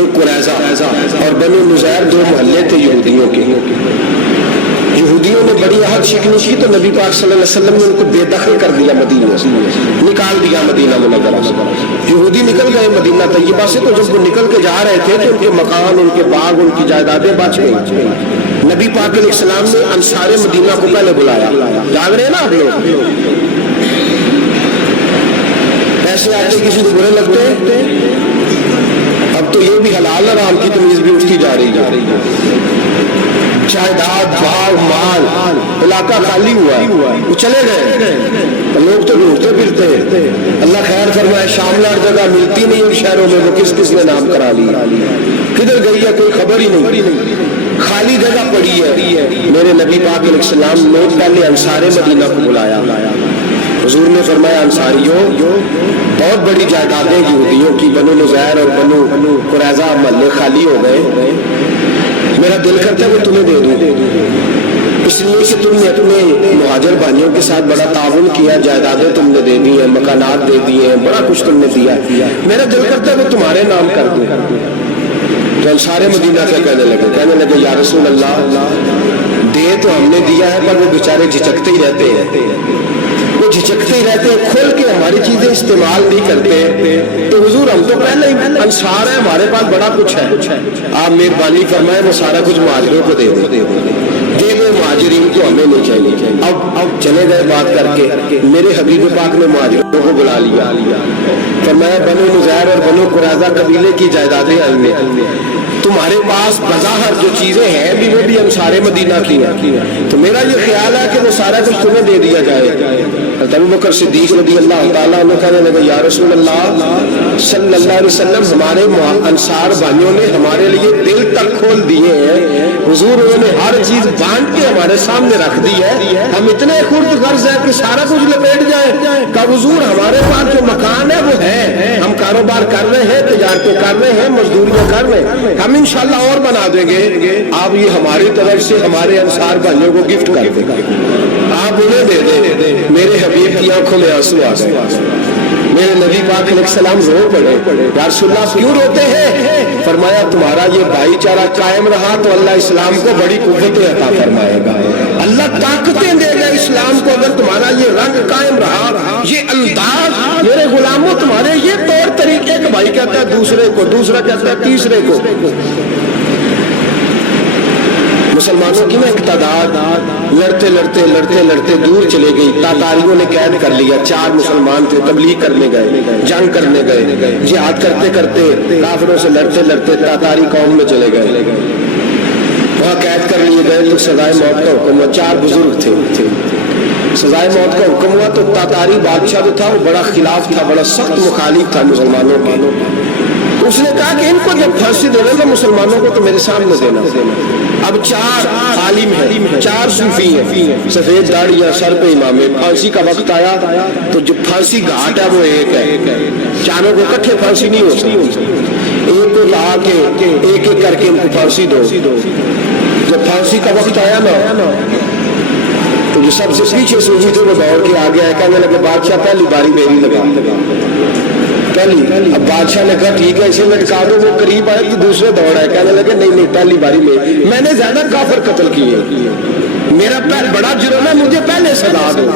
بنو قریظہ اور بنو نذیر 2 محلے تھے یہودیوں کے. یہودیوں نے بڑی عہد شکنی کی تو نبی پاک صلی اللہ علیہ وسلم نے ان کو بے دخل کر دیا، مدینہ سے نکال دیا مدینہ منورہ سے. یہودی نکل گئے مدینہ طیبہ سے، تو جب وہ نکل کے جا رہے تھے تو ان کے مکان، ان کے باغ، ان کی جائیدادیں بچ گئی. نبی پاک علیہ السلام نے انصار مدینہ کو پہلے بلایا. جاگ رہے ہیں نا آپ لوگ؟ ایسے آتے کسی کو برے لگتے؟ اب تو یہ بھی حلال حرام کی تمیز بھی اٹھتی جا رہی ہے. جائیداد، باغ، مال، علاقہ خالی ہوا، وہ چلے گئے. لوگ تو ڈھونڈتے پھرتے. اللہ خیر فرمائے، شاملہ جگہ ملتی نہیں ان شہروں میں، وہ کس کس نے نام کرا لیا، کدھر گئی ہے کوئی خبر ہی نہیں، خالی جگہ پڑی ہے. میرے نبی پاک علیہ السلام نے پہلے انصار مدینہ کو بلایا. حضور نے فرمایا انصاریوں، بہت بڑی جائیدادیں یہودیوں کی بنو نذیر اور بنو قریظہ محلے خالی ہو گئے، میرا دل کرتا ہے وہ تمہیں دے دوں، اس لیے کہ تم نے اپنے مہاجر بھائیوں کے ساتھ بڑا تعاون کیا، جائیدادیں تم نے دے دی ہیں، مکانات دے دیے ہیں، بڑا کچھ تم نے دیا، میرا دل کرتا ہے وہ تمہارے نام کر دوں. تو انصار مدینہ کیا کہنے لگے یا رسول اللہ، دے تو ہم نے دیا ہے پر وہ بیچارے جھجکتے ہی رہتے ہیں، وہ جھجکتے ہی رہتے ہیں، کھول کے ہماری چیزیں استعمال نہیں کرتے. تو حضور ہم تو پہلے ہی انصار ہیں، ہمارے پاس بڑا کچھ ہے، آپ مہربانی فرمائیں وہ سارا کچھ مہاجروں کو دے دو مہاجرین کو ہمیں نہیں چاہیے. اب چلے گئے بات کر کے، میرے حبیب پاک نے مہاجروں کو بلا لیا. فرمایا بنو نذیر اور بنو قریظہ قبیلے کی جائیدادیں آئی ہیں، تمہارے پاس بظاہر جو چیزیں ہیں بھی وہ بھی انصار مدینہ کی ہیں، تو میرا یہ خیال ہے کہ وہ سارا کچھ تمہیں دے دیا جائے. ابو بکر صدیق رضی اللہ تعالیٰ عنہ کہنے لگے یا رسول اللہ صلی اللہ علیہ وسلم، ہمارے انصار بھائیوں نے ہمارے لیے دل تک کھول دیے ہیں، حضور انہوں نے ہر چیز بانٹ کے ہمارے سامنے رکھ دی ہے، ہم اتنے خرد غرض ہیں کہ سارا کچھ لپیٹ جائے. کہ حضور ہمارے پاس جو مکان ہے وہ ہے، ہم کاروبار کر رہے ہیں، تجارتیں کر رہے ہیں، مزدوریاں کر رہے ہیں، ہم انشاءاللہ اور بنا دیں گے. آپ یہ ہماری طرف سے ہمارے انصار بھائیوں کو گفٹ کر دیں، آپ انہیں دے دیں. میرے حبیب کی آنکھوں میں آنسو آ گئے. میرے نبی پاک علیہ السلام رو پڑے. یا رسول اللہ کیوں روتے ہیں؟ فرمایا تمہارا یہ بھائی چارہ قائم رہا تو اللہ اسلام کو بڑی قوتیں عطا فرمائے گا، اللہ طاقتیں دے گا اسلام کو. اگر تمہارا یہ رنگ قائم رہا، یہ انداز، میرے غلاموں تمہارے یہ طور طریقے، کہ بھائی کہتا ہے دوسرے کو، دوسرا کہتا ہے تیسرے کو. مسلمانوں کی نا ایک تعداد لڑتے لڑتے لڑتے لڑتے دور چلے گئی. تاتاریوں نے قید کر لیا. 4 مسلمان تھے، تبلیغ کرنے گئے، جنگ کرنے گئے، جہاد کرتے کرتے کافروں سے لڑتے لڑتے تاتاری قوم میں چلے گئے، وہاں قید کر لیے گئے. تو سزائے موت کا حکم ہوا. 4 بزرگ تھے، سزائے موت کا حکم ہوا. تو تاتاری بادشاہ جو تھا وہ بڑا خلاف تھا، بڑا سخت مخالف تھا مسلمانوں کے. اس نے کہا کہ ان کو جب پھانسی دینا تو مسلمانوں کو تو میرے سامنے دینا. اب 4 عالم ہیں، 4 صوفی ہیں، سفید داڑھی سر پہ امامے. پھانسی کا وقت آیا تو جو پھانسی گھاٹ ہے وہ ایک ہے، چاروں کو اکٹھے پھانسی نہیں ہو سکتی. ایک کو لا کے ایک ایک کر کے ان کو پھانسی دو. جب پھانسی کا وقت آیا نا تو جو سب سے پیچھے صوفی تھے وہ دوڑ کے آگے آئے، کہنے لگے بادشاہ پہلی باری میری لگا پہلی. اب بادشاہ نے کہا ٹھیک ہے اسے لٹکا دو. وہ قریب آئے تو دوسرے دوڑ آئے، کہنے لگے نہیں پہلی باری میں نے زیادہ کافر قتل کیے، میرا بڑا جرم ہے، مجھے پہلے سزا دو.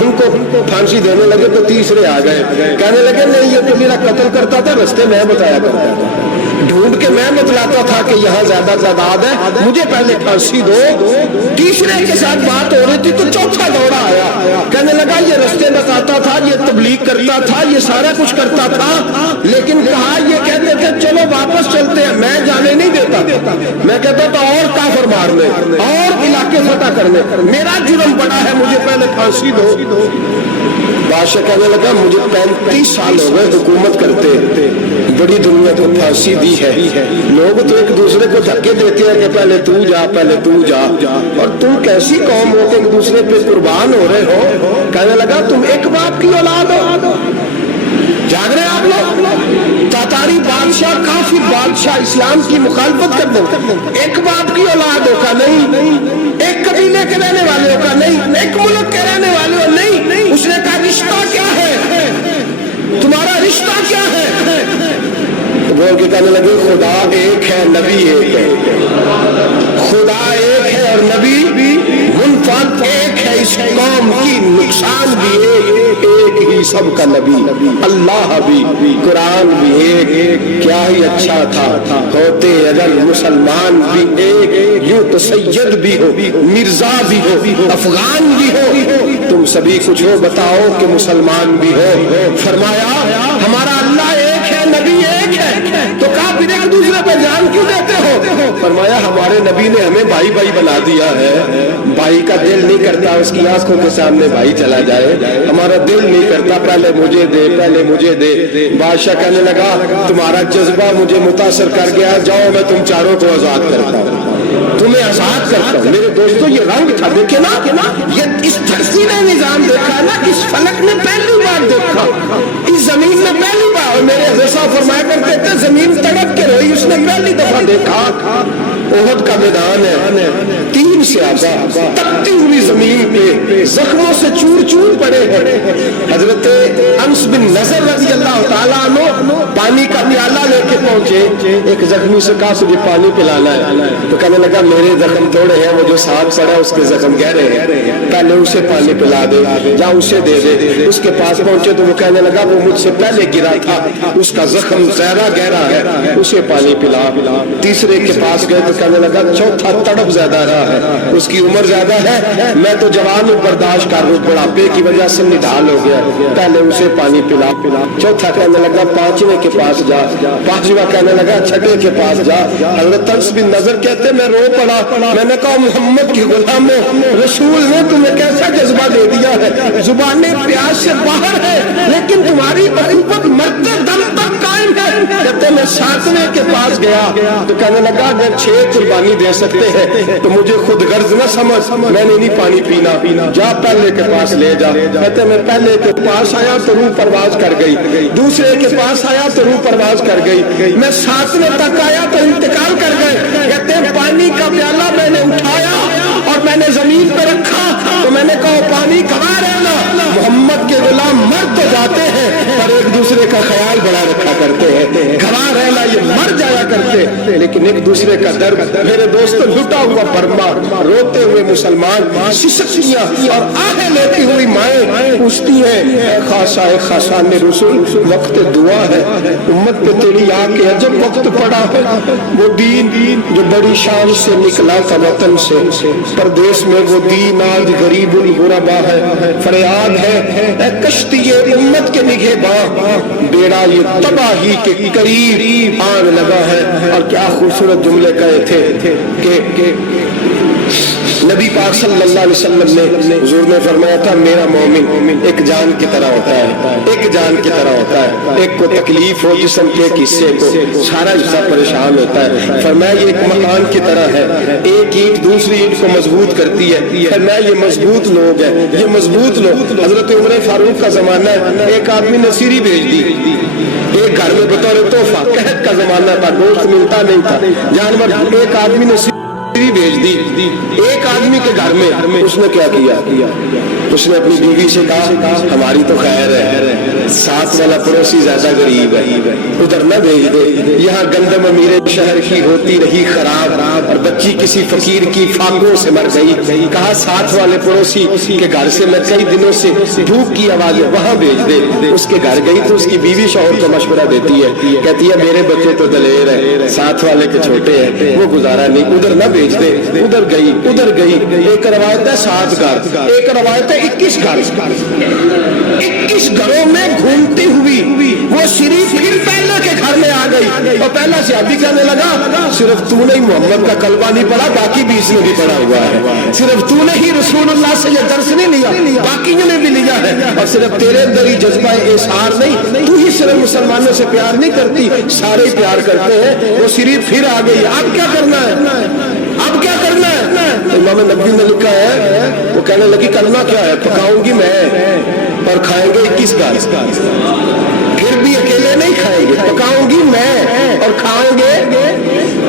ان کو پھانسی دینے لگے تو تیسرے آ گئے، کہنے لگے نہیں یہ تو میرا قتل کرتا تھا، رستے میں بتایا کرتا تھا، ڈھونڈ کے میں بتلاتا تھا کہ یہاں زیادہ تعداد ہے، مجھے پہلے پھانسی دو. تیسرے کے ساتھ بات ہو رہی تھی تو چوتھا دوڑا آیا، کہنے لگا یہ رستے بتاتا تھا، یہ تبلیغ کرتا تھا، یہ سارا کچھ کرتا تھا، لیکن کہا یہ کہتے تھے چلو واپس چلتے ہیں، میں جانے نہیں دیتا، میں کہتا تھا اور کافر مارنے اور علاقے فتح کرنے، میرا جرم بڑا ہے، مجھے پہلے پھانسی دو. بادشاہ کہنے لگا مجھے 35 سال ہو گئے حکومت کرتے، بڑی دنیا کو پھانسی دی ہے، لوگ تو ایک دوسرے کو دھکے دیتے ہیں کہ پہلے تو جا پہلے تو جا، اور تم کیسی قوم ہو کہ ایک دوسرے پہ قربان ہو رہے ہو. کہنے لگا تم ایک باپ کی اولاد ہو. جاگ رہے آپ لوگ؟ تاتاری بادشاہ کافی بادشاہ اسلام کی مخالفت کر دو، ایک باپ کی اولاد ہو کا نہیں، ایک قبیلے کے رہنے والے ہو کا نہیں، ایک ملک کے رہنے والے ہو نہیں. اس نے کہا رشتہ کیا ہے تمہارا، رشتہ کیا ہے؟ بول کے کہنے لگے خدا ایک ہے نبی ایک ہے، خدا ایک ہے اور نبی منفرد ایک ہے، اس قوم کی نقصان بھی ایک ہی سب کا نبی، اللہ بھی قرآن بھی ایک، کیا ہی اچھا تھا ہوتے اگر مسلمان بھی ایک، یوں تو سید بھی ہو مرزا بھی ہو افغان بھی ہو، تم سبھی کچھ ہو بتاؤ کہ مسلمان بھی ہو۔ فرمایا ہمارا اللہ ایک ہے نبی ایک ہے، تو کہا پھر ایک دوسرے پہ جان کیوں دیتے ہو؟ فرمایا ہمارے نبی نے ہمیں بھائی بھائی بنا دیا ہے، بھائی کا دل نہیں کرتا اس کی آنکھوں کے سامنے بھائی چلا جائے، ہمارا دل نہیں کرتا پہلے مجھے دے پہلے مجھے دے۔ بادشاہ کہنے لگا تمہارا جذبہ مجھے متاثر کر گیا، جاؤ میں تم چاروں کو آزاد کرتا ہوں، تمہیں آزاد کرتا ہوں۔ میرے دوستو یہ رنگ تھا، دیکھے نا یہ اس دھرتی نے نظام دیکھا نا، اس فلک نے پہلی بار دیکھا، اس زمین نے پہلی بار، اور میرے جیسا فرمایا کرتے تھے زمین تڑپ کے روئی، اس نے پہلی دفعہ دیکھا احد کا میدان ہے، 3 صحابہ تپتی ہوئی زمین پہ زخموں سے چور چور پڑے ہیں۔ حضرت انس بن نضر رضی اللہ تعالیٰ عنہ پانی کا پیالہ لے کے پہنچے، ایک زخمی سے کہا تجھے پانی پلانا ہے، تو کہنے لگا میرے زخم تھوڑے ہیں، وہ جو ساتھ پڑا اس کے زخم گہرے ہیں، پہلے اسے پانی پلا دے، جا اسے دے دے۔ اس کے پاس پہنچے تو وہ کہنے لگا وہ مجھ سے پہلے گرا تھا، اس کا زخم زیادہ گہرا ہے، اسے پانی پلا۔ تیسرے کے پاس گئے تو کہنے لگا چوتھا تڑپ زیادہ رہا ہے، اس کی عمر زیادہ ہے، میں تو جوان ہوں برداشت کر رہا ہوں، بڑھاپے کی وجہ سے نڈھال ہو گیا، پہلے اسے پانی پلا۔ چوتھا کہنے لگا پانچویں کے پاس جا، پانچواں کہنے لگا چھٹے کے پاس جا۔ حضرت انس بن نضر کہتے میں رو پڑا، میں نے کہا محمد کی غلاموں، رسول نے تمہیں کیسا جذبہ دے دیا ہے، زبانیں پیاس سے باہر ہے لیکن تمہاری محبت مرتے دم تک قائم ہے۔ کہتے میں ساتویں کے پاس گیا تو کہنے لگا اگر 6 قربانی دے سکتے ہیں تو مجھے خود غرض نہ سمجھ، میں نے نہیں پانی پینا، جا پہلے کے پاس لے جا۔ کہتے میں پہلے کے پاس آیا تو روح پرواز کر گئی، دوسرے کے پاس آیا تو روح پرواز کر گئی، میں 7ویں تک آیا تو انتقال کر گئے۔ کہتے ہیں پانی کا پیالہ میں نے اٹھایا اور میں نے زمین پہ رکھا تو میں نے کہا پانی کہاں رہنا، محمد کے غلام مر تو جاتے ہیں پر ایک دوسرے کا خیال بڑا رکھا کرتے ہیں، گھر رہنا یہ مر جایا کرتے لیکن ایک دوسرے کا درد۔ میرے دوستوں لٹا ہوا برما، روتے ہوئے مسلمان، سسکیاں اور آہیں لیتی ہوئی مائیں پوچھتی ہیں اے خاصا اے خاصان رسول وقت دعا ہے، امت پہ تیری آ کے عجب وقت پڑا ہے، وہ دین جو بڑی شان سے نکلا تھا وطن سے، پردیس میں وہ دین آج غریب الغربا ہے، فریاد ہے اے کشتی امت کے نگہباں، بیڑا یہ تباہی کے قریب آن لگا ہے۔ اور کیا خوبصورت جملے کہے تھے کہ نبی پاک صلی اللہ علیہ وسلم نے حضور نے فرمایا تھا میرا مومن ایک جان کی طرح ہوتا ہے، ایک جان کی طرح ہوتا ہے، ایک کو تکلیف ہو جسم کے ایک حصے کو سارا حصہ پریشان ہوتا ہے، فرمایا یہ ایک مکان کی طرح ہے، ایک اینٹ دوسری اینٹ کو مضبوط کرتی ہے، فرمایا یہ مضبوط لوگ ہیں، یہ مضبوط لوگ۔ حضرت عمر فاروق کا زمانہ ہے، ایک آدمی نے سیری بھیج دی ایک گھر میں بطور تحفہ، قحط کا زمانہ تھا، گوشت ملتا نہیں تھا، جانور، ایک آدمی نے بھیج دی ایک آدمی کے گھر میں، اس نے کیا کیا، اس نے اپنی بیوی سے کہا ہماری تو خیر ہے، ساتھ والا پڑوسی زیادہ غریب ہے، ادھر نہ بھیج دے، یہاں گندم امیر شہر کی ہوتی رہی خراب اور بچی کسی فقیر کی فاقوں سے مر گئی، کہا ساتھ والے پڑوسی کے گھر سے میں کئی دنوں سے بھوک کی آواز ہے وہاں بھیج دے۔ اس کے گھر گئی تو اس کی بیوی شوہر کو مشورہ دیتی ہے، کہتی ہے میرے بچے تو دلیر ہیں، ساتھ والے کے چھوٹے ہیں، وہ گزارا نہیں، ادھر نہ بھیج دے۔ ادھر گئی، ایک روایت ہے 7 گھر، ایک روایت ہے 21 گھر، 21 گھروں میں گھومتی ہوئی وہ شریف پھر پہلے کے گھر میں آ گئی اور پہلا صحابی کہنے لگا صرف تو نے محمد کا کلمہ نہیں پڑھا، باقی بھی اس نے بھی پڑھا ہوا ہے، صرف تو نے ہی رسول اللہ سے یہ درس نہیں لیا، باقیوں نے بھی لیا ہے، اور صرف تیرے اندر ہی جذبہ اظہار نہیں، تو ہی صرف مسلمانوں سے پیار نہیں کرتی، سارے پیار کرتے ہیں۔ وہ شریف پھر آ گئی، اب کیا کرنا ہے، اب کیا کرنا ہے؟ امام نبی نے لکھا ہے وہ کہنے لگی کرنا کیا ہے، پکاؤں گی میں اور کھائیں گے 21 گھر، پھر بھی اکیلے نہیں کھائیں گے، پکاؤں گی میں اور کھائیں گے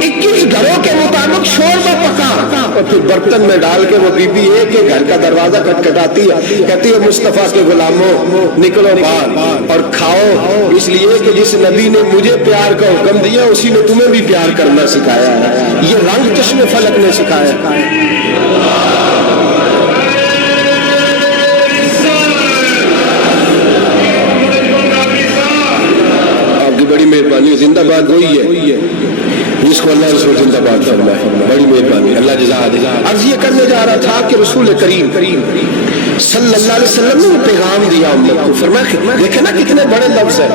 21 گھروں کے مطابق شوربہ پکا اور اور پھر برتن میں ڈال کے وہ بیوی ایک ایک گھر کا دروازہ کھٹکھٹاتی ہے، کہتی ہے مصطفیٰ کے غلاموں نکلو باہر اور کھاؤ، اس لیے کہ جس نبی نے مجھے پیار کا حکم دیا اسی نے تمہیں بھی پیار کرنا سکھایا ہے، یہ رنگ چشم فلک نے سکھایا ہے۔ بڑی مہربانی، زندہ باد وہی ہے جس کو اللہ رسول زندہ باد فرمائے، بڑی مہربانی، اللہ جزا دے۔ عرض یہ کرنے جا رہا تھا کہ رسول کریم صلی اللہ علیہ وسلم نے پیغام دیا امت کو، فرمایا دیکھیں نا کتنے بڑے لفظ ہیں،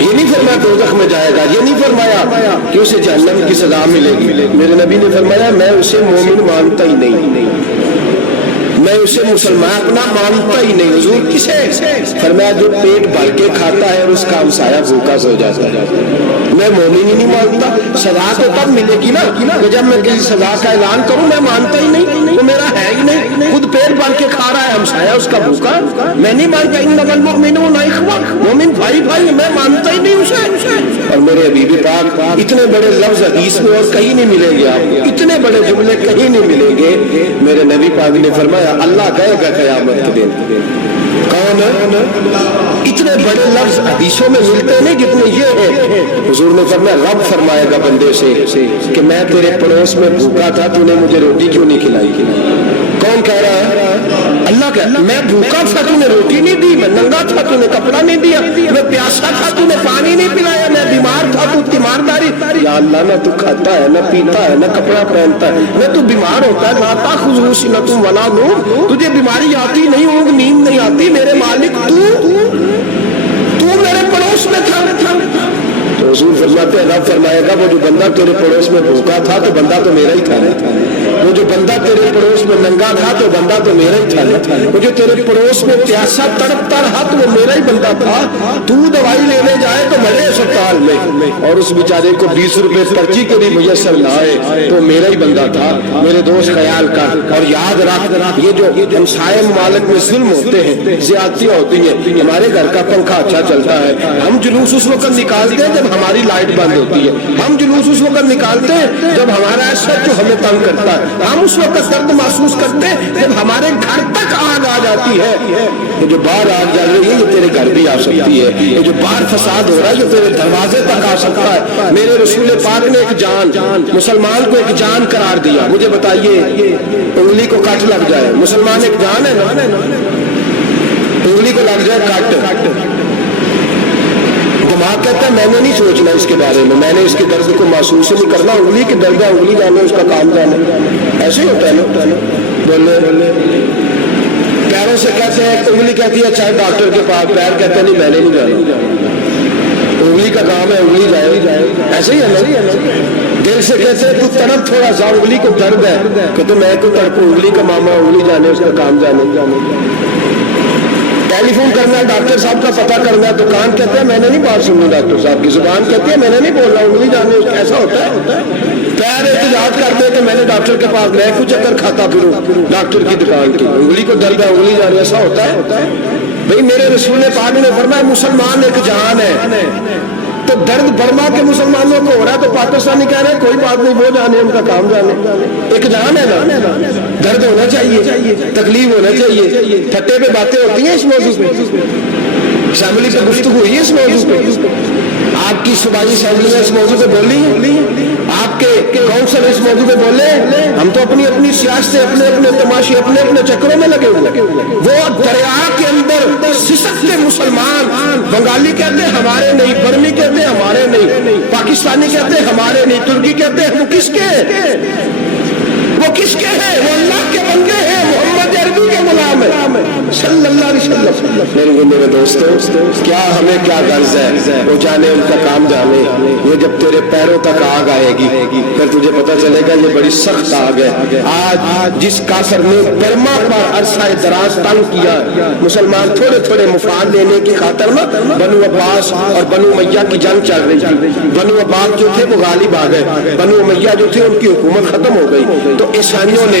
یہ نہیں فرمایا دوزخ میں جائے گا، یہ نہیں فرمایا کہ اسے جہنم کی سزا ملے گی، میرے نبی نے فرمایا میں اسے مومن مانتا ہی نہیں، میں اسے مسلمان اپنا مانتا ہی نہیں۔ حضور کسے؟ فرمایا جو پیٹ بھر کے کھاتا ہے اور اس کا ہمسایہ بھوکا سو جاتا ہے، میں مومن ہی نہیں مانتا۔ سزا تو تب ملے گی نا کہ جب میں کسی سزا کا اعلان کروں، میں مانتا ہی نہیں، وہ میرا ہے ہی نہیں، خود پیٹ بھر کے کھا رہا ہے، ہمسایہ اس کا بھوکا، میں نہیں مانتا۔ انما المؤمنون اخوہ، مومن بھائی بھائی، میں مانتا ہی نہیں اسے۔ اور میرے حبیب پاک اتنے بڑے لفظ حدیث میں اور کہیں نہیں ملیں گے، آپ کو اتنے بڑے جملے کہیں نہیں ملیں گے۔ میرے نبی پاک نے فرمایا اللہ گئے گا قیامت کے دن، کون ہے؟ اتنے بڑے لفظ حدیثوں میں ملتے نہیں جتنے یہ ہے۔ حضور نے فرمایا رب فرمائے گا بندے سے کہ میں تیرے پڑوس میں بھوکا تھا، تو نے مجھے روٹی کیوں نہیں کھلائی؟ کون کہہ رہا ہے؟ اللہ کہہ رہا ہے میں بھوکا تھا، تو نے روٹی نہیں دی، میں ننگا تھا، تو نے کپڑا نہیں دیا، میں پیاسا تھا، تو نے پانی نہیں پلایا، میں بیمار تھا، تو تیمارداری۔ یا اللہ نہ تو کھاتا ہے، نہ پیتا ہے، نہ کپڑا پہنتا ہے، نہ تو بیمار ہوتا ہے، لا تأخذہ سنۃ ولا نوم، تجھے بیماری آتی نہیں، اونگ نیند نہیں آتی، میرے مالک تو میرے پڑوس میں تھا۔ تو حضور فرماتے ہیں رب فرمائے گا وہ جو بندہ تیرے پڑوس میں بھوکا تھا تو بندہ تو میرا ہی تھا، وہ جو بندہ تیرے پڑوس میں ننگا تھا تو بندہ تو میرا ہی تھا، وہ جو تیرے پڑوس میں پیاسا تڑپتا رہا تو وہ میرا ہی بندہ تھا، تو دوائی لینے جائے تو مرے اسپتال میں اور اس بیچارے کو 20 روپے پرچی کے بھی میسر نہ آئے تو میرا ہی بندہ تھا۔ میرے دوست خیال کر اور یاد رکھ، یہ جو ہمسائے ممالک میں ظلم ہوتے ہیں، زیادتیاں ہوتی ہیں، ہمارے گھر کا پنکھا اچھا چلتا ہے، ہم جلوس اس وقت نکالتے ہیں جب ہماری لائٹ بند ہوتی ہے، ہم جلوس اس وقت نکالتے ہیں جب ہمارا ایسا جو ہمیں تنگ کرتا ہے، ہم اس وقت درد محسوس کرتے ہیں جب ہمارے گھر تک آگ آ جاتی ہے۔ یہ جو باہر آگ جل رہی ہے یہ تیرے گھر بھی آ سکتی ہے، یہ جو باہر فساد ہو رہا ہے یہ تیرے دروازے تک آ سکتا ہے۔ میرے رسول پاک نے ایک جان، مسلمان کو ایک جان قرار دیا۔ مجھے بتائیے انگلی کو کٹ لگ جائے، مسلمان ایک جان ہے نا، انگلی کو لگ جائے کٹ، دماغ کہتا ہے میں نے نہیں سوچنا اس کے بارے میں نے اس کے درد کو محسوس نہیں کرنا، انگلی کے درد ہے انگلی جانے، اس کا کام جانے، ایسے ہی ہوتا ہے نا۔ بولے پیروں سے کہتے ہیں، انگلی کہتی ہے چاہے ڈاکٹر کے پاس، پیر کہتے ہیں نہیں میں نے نہیں جانا، انگلی کا کام ہے انگلی جائے، ایسے ہی ہے نا۔ دل سے کہتے ہیں تو تڑپ تھوڑا سا، انگلی کو درد ہے، کہتے میں کو تڑپوں، انگلی کا ماما انگلی جانے، اس کا کام جانے۔ ٹیلی فون کرنا ہے ڈاکٹر صاحب کا پتہ کرنا ہے، تو کان کہتے ہیں میں نے نہیں بات سننی ڈاکٹر صاحب کی، زبان کہتی ہے میں نے نہیں بولنا، انگلی جانے، ایسا ہوتا ہے۔ پیر احتجاج کرتے کہ میں نے ڈاکٹر کے پاس میں کچھ چکر کھاتا پھروں ڈاکٹر کی دکان کی، انگلی کو درد ہے انگلی جانے، ایسا ہوتا ہے بھائی۔ میرے رسول پاک نے فرمایا مسلمان ایک جان ہے، تو درد برما کے مسلمانوں کو ہو رہا ہے تو پاکستانی کہہ رہے ہیں کوئی بات نہیں، وہ جانے ان کا کام جانے، ایک جان ہے نا۔ درد ہونا چاہیے، تکلیف ہونا چاہیے، پھٹے پہ باتیں ہوتی ہیں اس موضوع پہ، اسمبلی پہ گفتگو ہوئی ہے اس موضوع پہ، آپ کی صوبائی اسمبلی میں اس موضوع پہ بولی، آپ کے کونسل اس موضوع پہ بولے، ہم تو اپنی اپنی سیاست، اپنے اپنے تماشے، اپنے اپنے چکروں میں لگے ہوئے۔ وہ دریا کے اندر سسکتے مسلمان، بنگالی کہتے ہیں ہمارے نہیں، برمی کہتے ہیں ہمارے نہیں، پاکستانی کہتے ہیں ہمارے نہیں، ترکی کہتے ہیں وہ کس کے ہیں؟ وہ کس کے ہیں؟ وہ اللہ کے بندے ہیں، محمد عربی کے غلام ہیں صلی اللہ علیہ وسلم۔ میرے دوستو کیا ہمیں کیا غرض ہے، وہ جانے ان کا کام جانے۔ یہ جب تیرے پیروں تک آگ آئے گی پھر تجھے پتہ چلے گا یہ بڑی سخت آگ ہے۔ آج جس کافر نے برما پر عرصہ دراز تنگ کیا، مسلمان تھوڑے تھوڑے مفاد لینے کی خاطر نا بنو عباس اور بنو امیہ کی جنگ چل رہی تھی، بنو عباس جو تھے وہ غالب آ گئے، بنو امیہ جو تھے ان کی حکومت ختم ہو گئی، تو عیسائیوں نے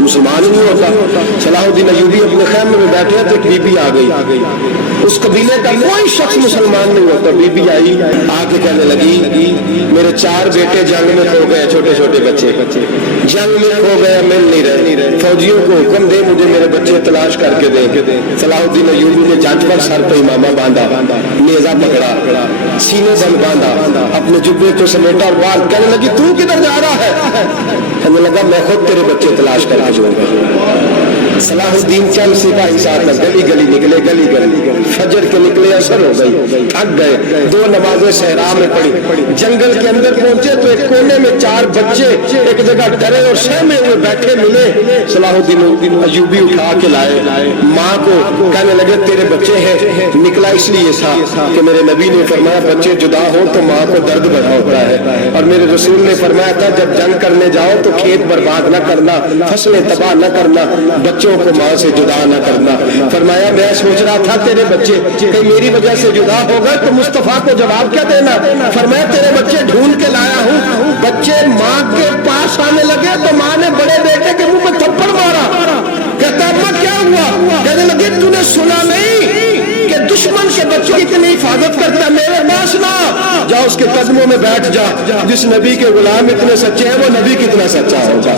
مسلمان نہیں ہوتا۔ صلاح الدین ایوبی اپنے خیمے میں بیٹھے ہیں تو ایک بی بی آ گئی، اس قبیلے کا کوئی شخص مسلمان نہیں ہوتا، بی بی آئی آ کے کہنے لگی میرے 4 بیٹے جنگ میں کھو گئے، چھوٹے چھوٹے بچے جنگ میں کھو گئے، مل نہیں رہے، فوجیوں کو حکم دے مجھے میرے بچے تلاش کر کے دے۔ صلاح الدین ایوبی نے جھٹ پر سر پہ امامہ باندھا، نیزہ پکڑا، سینے بند باندھا، اپنے جبے کو سمیٹا اور وار کہنے لگی تو کدھر جا رہا ہے؟ کہنے لگا میں خود تیرے بچے تلاش کر کے جاؤں گا۔ صلاح الدین چند سپاہی ساتھ گلی گلی نکلے، گلی گلی فجر کے نکلے، اثر ہو گئی، تھک گئے، 2 نمازیں صحرا میں پڑھی، جنگل کے اندر پہنچے تو ایک کونے میں 4 بچے ایک جگہ ڈرے اور سہمے ہوئے بیٹھے ملے۔ صلاح الدین ایوبی اٹھا کے لائے، ماں کو کہنے لگے تیرے بچے ہیں، نکلا اس لیے تھا کہ میرے نبی نے فرمایا بچے جدا ہو تو ماں کو درد بڑا ہوتا ہے، اور میرے رسول نے فرمایا تھا جب جنگ کرنے جاؤ تو کھیت برباد نہ کرنا، فصلیں تباہ نہ کرنا، بچوں کو ماں سے جدا نہ کرنا۔ فرمایا میں سوچ رہا تھا تیرے بچے کہیں میری وجہ سے جدا ہو گئے تو مصطفیٰ کو جواب کیا دینا؟ فرمایا تیرے بچے ڈھونڈ کے لایا ہوں۔ بچے ماں کے پاس آنے لگے تو ماں نے بڑے بیٹے کے منہ میں تھپڑ مارا، کہتا اماں کیا ہوا؟ کہنے لگے تو نے سنا نہیں کہ دشمن کے بچوں کی اتنی حفاظت کرتا ہے، میرے پاس نہ جا، اس کے قدموں میں بیٹھ جا، جس نبی کے غلام اتنے سچے ہیں وہ نبی کتنا سچا ہوگا۔